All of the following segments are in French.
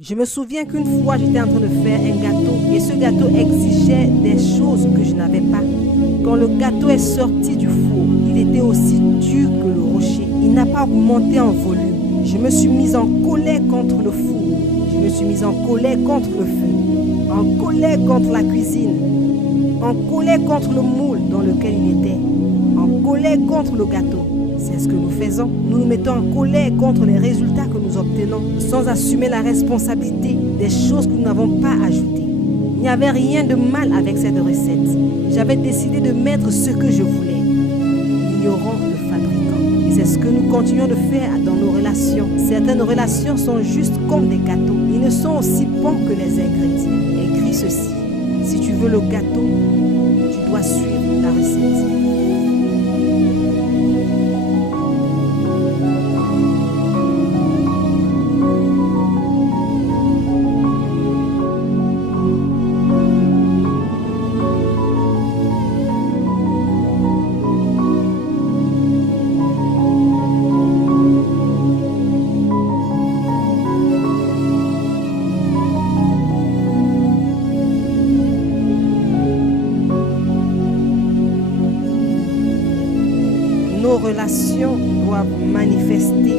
Je me souviens qu'une fois, j'étais en train de faire un gâteau et ce gâteau exigeait des choses que je n'avais pas. Quand le gâteau est sorti du four, il était aussi dur que le rocher. Il n'a pas augmenté en volume. Je me suis mise en colère contre le four. Je me suis mise en colère contre le feu. En colère contre la cuisine. En colère contre le moule dans lequel il était. En colère contre le gâteau. C'est ce que nous faisons. Nous nous mettons en colère contre les résultats que nous obtenons sans assumer la responsabilité des choses que nous n'avons pas ajoutées. Il n'y avait rien de mal avec cette recette. J'avais décidé de mettre ce que je voulais, ignorant le fabricant. Et c'est ce que nous continuons de faire dans nos relations. Certaines relations sont juste comme des gâteaux. Ils ne sont aussi bons que les ingrédients. Écris ceci. Si tu veux le gâteau, tu dois suivre la recette. Nos relations doivent manifester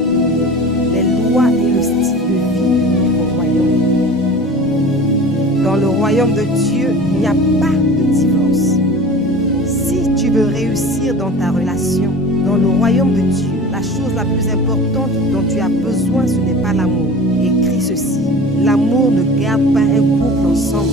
les lois et le style de vie de notre royaume. Dans le royaume de Dieu, il n'y a pas de divorce. Si tu veux réussir dans ta relation, dans le royaume de Dieu, la chose la plus importante dont tu as besoin, ce n'est pas l'amour. Écris ceci. L'amour ne garde pas un couple ensemble.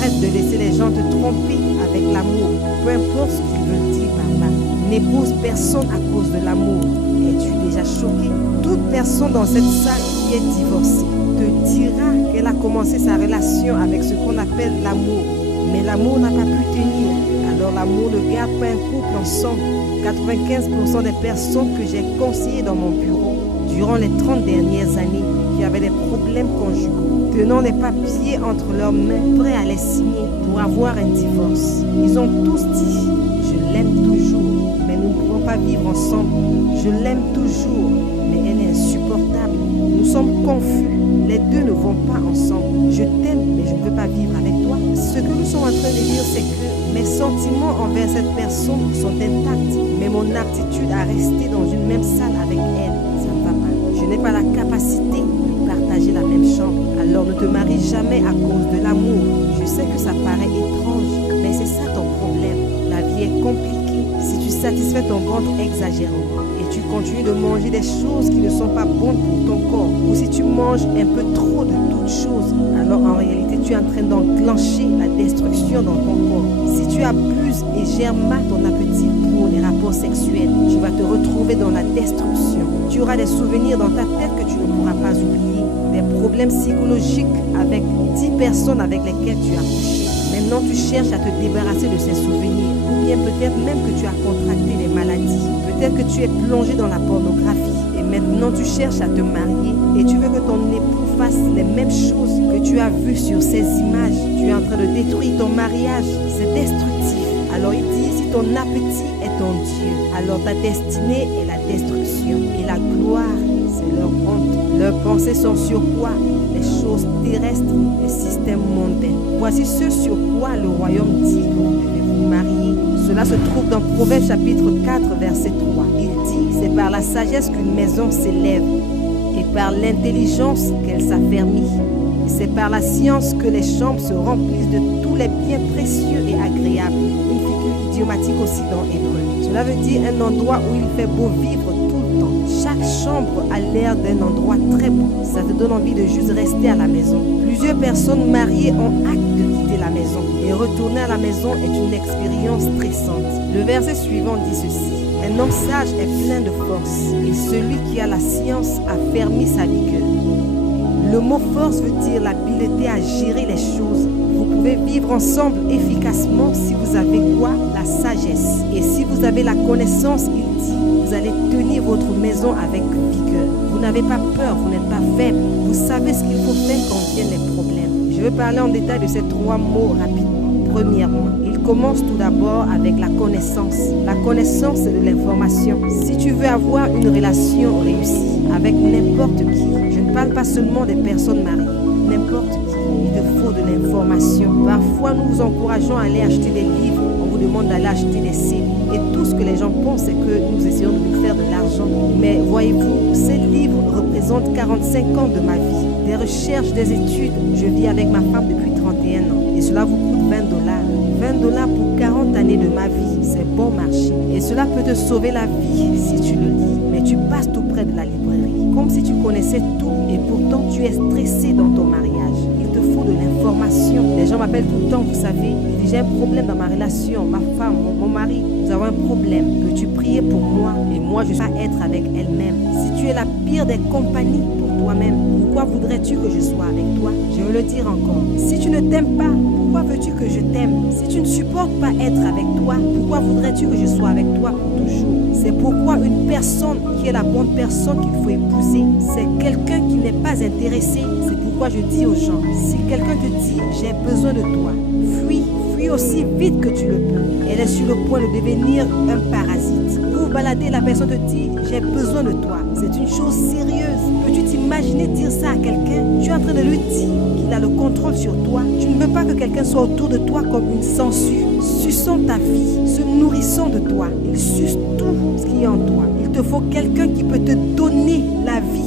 Arrête de laisser les gens te tromper avec l'amour, peu importe ce qu'ils veulent dire par là. N'épouse personne à cause de l'amour. Es-tu déjà choqué? Toute personne dans cette salle qui est divorcée te dira qu'elle a commencé sa relation avec ce qu'on appelle l'amour. Mais l'amour n'a pas pu tenir. Alors l'amour ne garde pas un couple ensemble. 95% des personnes que j'ai conseillées dans mon bureau durant les 30 dernières années qui avaient des problèmes conjugaux, tenant les papiers entre leurs mains, prêts à les signer pour avoir un divorce. Ils ont tous dit « Je l'aime toujours, mais nous ne pouvons pas vivre ensemble. Je l'aime toujours, mais elle est insupportable. Nous sommes confus. Les deux ne vont pas ensemble. Je t'aime, mais je ne veux pas vivre avec toi. » Ce que nous sommes en train de dire, c'est que mes sentiments envers cette personne sont intacts, mais mon aptitude à rester dans une même salle avec elle, ça ne va pas. Je n'ai pas la capacité de partager la même chambre. Alors ne te marie jamais à cause de l'amour. Je sais que ça paraît étrange, mais c'est ça ton problème. La vie est compliquée. Si tu satisfais ton ventre exagérément et tu continues de manger des choses qui ne sont pas bonnes pour ton corps, ou si tu manges un peu trop de toutes choses, alors en réalité tu es en train d'enclencher la destruction dans ton corps. Si tu abuses et gères mal ton appétit pour les rapports sexuels, tu vas te retrouver dans la destruction. Tu auras des souvenirs dans ta tête que tu ne pourras pas oublier, des problèmes psychologiques avec 10 personnes avec lesquelles tu as couché. Maintenant, tu cherches à te débarrasser de ces souvenirs. Ou bien peut-être même que tu as contracté des maladies. Peut-être que tu es plongé dans la pornographie. Et maintenant, tu cherches à te marier. Et tu veux que ton époux fasse les mêmes choses que tu as vues sur ces images. Tu es en train de détruire ton mariage. C'est destructif. Alors il dit, si ton appétit est ton Dieu, alors ta destinée est la destruction. Et la gloire, c'est leur honte. Leurs pensées sont sur quoi? Les choses terrestres, les systèmes mondains. Voici ce sur quoi le royaume dit que vous devez vous marier. Cela se trouve dans Proverbes chapitre 4, verset 3. Il dit, c'est par la sagesse qu'une maison s'élève et par l'intelligence qu'elle s'affermit. Et c'est par la science que les chambres se remplissent de tous les biens précieux et agréables. Une figure idiomatique aussi dans Hébreu. Cela veut dire un endroit où il fait beau vivre tout le temps. Chaque chambre a l'air d'un endroit très beau. Ça te donne envie de juste rester à la maison. Plusieurs personnes mariées ont hâte de quitter la maison. Et retourner à la maison est une expérience stressante. Le verset suivant dit ceci. Un homme sage est plein de force. Et celui qui a la science affermit sa vigueur. Le mot force veut dire l'habileté à gérer les choses. Vous pouvez vivre ensemble efficacement si vous avez quoi? La sagesse. Et si vous avez la connaissance, il dit, vous allez tenir votre maison avec vigueur. Vous n'avez pas peur, vous n'êtes pas faible. Vous savez ce qu'il faut faire quand viennent les problèmes. Je vais parler en détail de ces 3 mots rapidement. Premièrement, il commence tout d'abord avec la connaissance. La connaissance, c'est de l'information. Si tu veux avoir une relation réussie avec n'importe qui, je ne parle pas seulement des personnes mariées, Parfois, nous vous encourageons à aller acheter des livres. On vous demande d'aller acheter des CD. Et tout ce que les gens pensent, c'est que nous essayons de nous faire de l'argent. Mais voyez-vous, ces livres représentent 45 ans de ma vie. Des recherches, des études. Je vis avec ma femme depuis 31 ans. Et cela vous coûte $20. $20 pour 40 années de ma vie. C'est bon marché. Et cela peut te sauver la vie si tu le lis. Mais tu passes tout près de la librairie. Comme si tu connaissais tout. Et pourtant, tu es stressé dans ton mariage. Il te faut de l'information. Les gens m'appellent tout le temps, vous savez. J'ai un problème dans ma relation. Ma femme, mon mari, nous avons un problème. Peux-tu prier pour moi? Et moi, je ne vais pas être avec elle-même. Si tu es la pire des compagnies pour toi-même, pourquoi voudrais-tu que je sois avec toi? Je veux le dire encore. Si tu ne t'aimes pas, pourquoi veux-tu que je t'aime? Si tu ne supportes pas être avec toi, pourquoi voudrais-tu que je sois avec toi pour toujours? C'est pourquoi une personne qui est la bonne personne qu'il faut épouser, c'est quelqu'un qui n'est pas intéressé. C'est pourquoi je dis aux gens, si quelqu'un te dit « j'ai besoin de toi », fuis aussi vite que tu le peux. Elle est sur le point de devenir un parasite. Vous baladez, la personne te dit « j'ai besoin de toi ». C'est une chose sérieuse. Peux-tu t'imaginer dire ça à quelqu'un? Tu es en train de lui dire qu'il a le contrôle sur toi. Tu ne veux pas que quelqu'un soit autour de toi comme une sangsue, suçant ta vie, se nourrissant de toi. Il suce tout ce qui est en toi. Il te faut quelqu'un qui peut te donner la vie.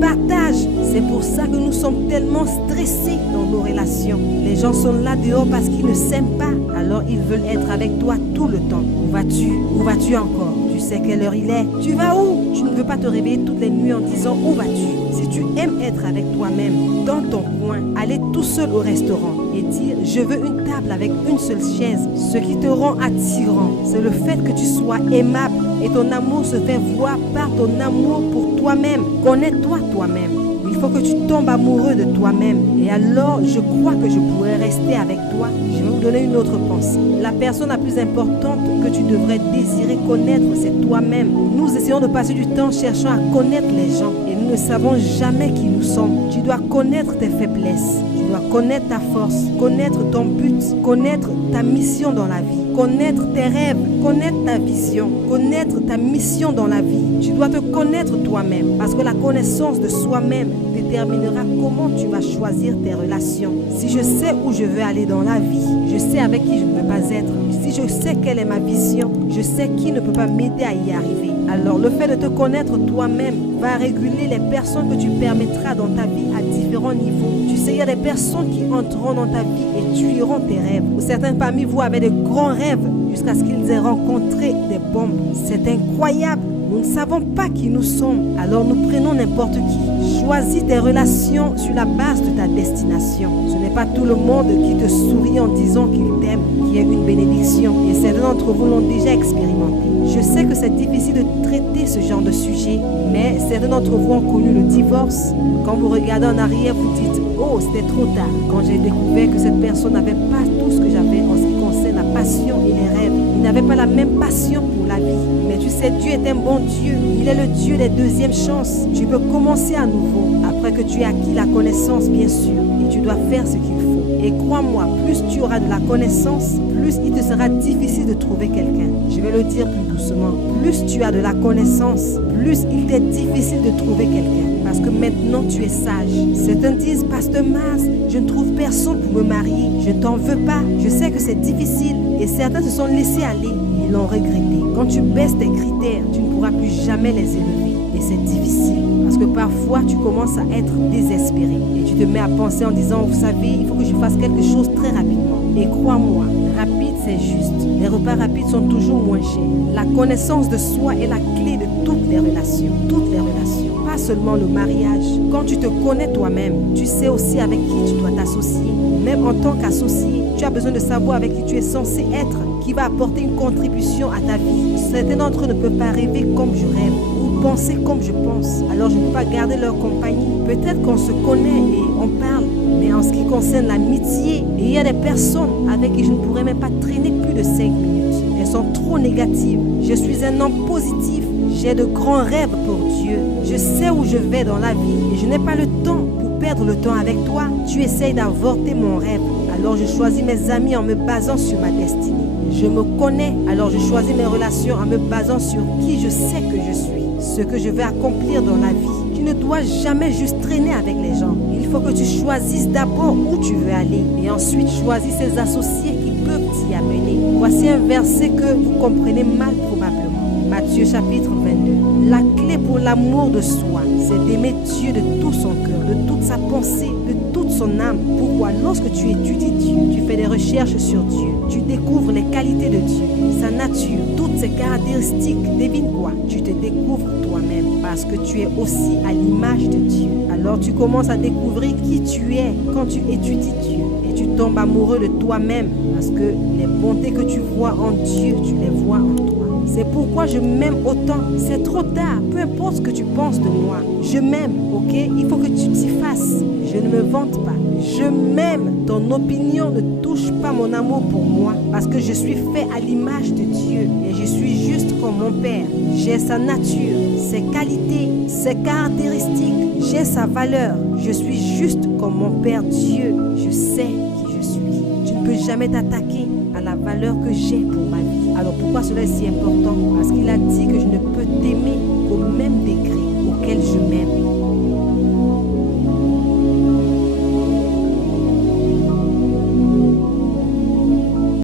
Partage. C'est pour ça que nous sommes tellement stressés dans nos relations. Les gens sont là dehors parce qu'ils ne s'aiment pas. Alors ils veulent être avec toi tout le temps. Où vas-tu? Où vas-tu encore? Tu sais quelle heure il est? Tu vas où? Tu ne veux pas te réveiller toutes les nuits en disant où vas-tu? Si tu aimes être avec toi-même, dans ton coin, aller tout seul au restaurant et dire je veux une table avec une seule chaise. Ce qui te rend attirant, c'est le fait que tu sois aimable et ton amour se fait voir par ton amour pour toi-même. Connais-toi toi-même. Il faut que tu tombes amoureux de toi-même. Et alors, je crois que je pourrais rester avec toi. Je vais vous donner une autre pensée. La personne la plus importante que tu devrais désirer connaître, c'est toi-même. Nous essayons de passer du temps cherchant à connaître les gens. Et nous ne savons jamais qui nous sommes. Tu dois connaître tes faiblesses. Tu dois connaître ta force. Connaître ton but. Connaître ta mission dans la vie. Connaître tes rêves. Connaître ta vision. Connaître ta mission dans la vie. Tu dois te connaître toi-même. Parce que la connaissance de soi-même déterminera comment tu vas choisir tes relations. Si je sais où je veux aller dans la vie, je sais avec qui je ne veux pas être. Si je sais quelle est ma vision, je sais qui ne peut pas m'aider à y arriver. Alors le fait de te connaître toi-même va réguler les personnes que tu permettras dans ta vie à différents niveaux. Tu sais, il y a des personnes qui entreront dans ta vie et tueront tes rêves. Certains parmi vous avaient de grands rêves jusqu'à ce qu'ils aient rencontré des bombes. C'est incroyable. Nous ne savons pas qui nous sommes, alors nous prenons n'importe qui. Choisis tes relations sur la base de ta destination. Ce n'est pas tout le monde qui te sourit en disant qu'il t'aime, qui est une bénédiction. Et certains d'entre vous l'ont déjà expérimenté. Je sais que c'est difficile de traiter ce genre de sujet, mais certains d'entre vous ont connu le divorce. Quand vous regardez en arrière, vous dites « Oh, c'était trop tard » quand j'ai découvert que cette personne n'avait pas tout ce que j'avais en ce qui concerne la passion et les rêves. Il n'avait pas la même passion pour la vie. Mais tu sais, Dieu est un bon Dieu. Il est le Dieu des deuxièmes chances. Tu peux commencer à nouveau, après que tu aies acquis la connaissance, bien sûr. Et tu dois faire ce qu'il faut. Et crois-moi, plus tu auras de la connaissance, plus il te sera difficile de trouver quelqu'un. Je vais le dire plus doucement. Plus tu as de la connaissance, plus il t'est difficile de trouver quelqu'un. Parce que maintenant tu es sage. Certains disent, Pasteur Mars, je ne trouve personne pour me marier. Je ne t'en veux pas. Je sais que c'est difficile. Et certains se sont laissés aller. Et ils l'ont regretté. Quand tu baisses tes critères, tu ne pourras plus jamais les élever. Et c'est difficile. Parce que parfois, tu commences à être désespéré. Et tu te mets à penser en disant, vous savez, il faut que je fasse quelque chose très rapidement. Et crois-moi, rapide, c'est juste. Les repas rapides sont toujours moins chers. La connaissance de soi est la clé de toutes les relations. Toutes les relations. Pas seulement le mariage. Quand tu te connais toi-même, tu sais aussi avec qui tu dois t'associer. Même en tant qu'associé, tu as besoin de savoir avec qui tu es censé être, qui va apporter une contribution à ta vie. Certains d'entre eux ne peuvent pas rêver comme je rêve ou penser comme je pense. Alors je ne peux pas garder leur compagnie. Peut-être qu'on se connaît et on parle, mais en ce qui concerne l'amitié, il y a des personnes avec qui je ne pourrais même pas traîner plus de 5 minutes. Elles sont trop négatives. Je suis un homme positif. J'ai de grands rêves pour Dieu. Je sais où je vais dans la vie et je n'ai pas le temps pour perdre le temps avec toi. Tu essayes d'avorter mon rêve. Alors je choisis mes amis en me basant sur ma destinée. Je me connais, alors je choisis mes relations en me basant sur qui je sais que je suis, ce que je vais accomplir dans la vie. Tu ne dois jamais juste traîner avec les gens. Il faut que tu choisisses d'abord où tu veux aller et ensuite choisis ces associés qui peuvent t'y amener. Voici un verset que vous comprenez mal probablement. Matthieu chapitre 22. La clé pour l'amour de soi, c'est d'aimer Dieu de tout son cœur, de toute sa pensée, de toute son âme. Pourquoi? Lorsque tu étudies Dieu, tu fais des recherches sur Dieu, tu découvres les qualités de Dieu, sa nature, toutes ses caractéristiques. Devine quoi? Tu te découvres toi-même parce que tu es aussi à l'image de Dieu. Alors tu commences à découvrir qui tu es quand tu étudies Dieu et tu tombes amoureux de toi-même parce que les bontés que tu vois en Dieu, tu les vois en toi. C'est pourquoi je m'aime autant. C'est trop tard, peu importe ce que tu penses de moi. Je m'aime, ok? Il faut que tu t'y fasses. Je ne me vante pas. Je m'aime. Ton opinion ne touche pas mon amour pour moi parce que je suis fait à l'image de Dieu et je suis juste comme mon Père. J'ai sa nature, ses qualités, ses caractéristiques. J'ai sa valeur. Je suis juste comme mon Père Dieu. Je sais qui je suis. Tu ne peux jamais t'attaquer à la valeur que j'ai pour ma vie. Alors pourquoi cela est si important? Parce qu'il a dit que je ne peux t'aimer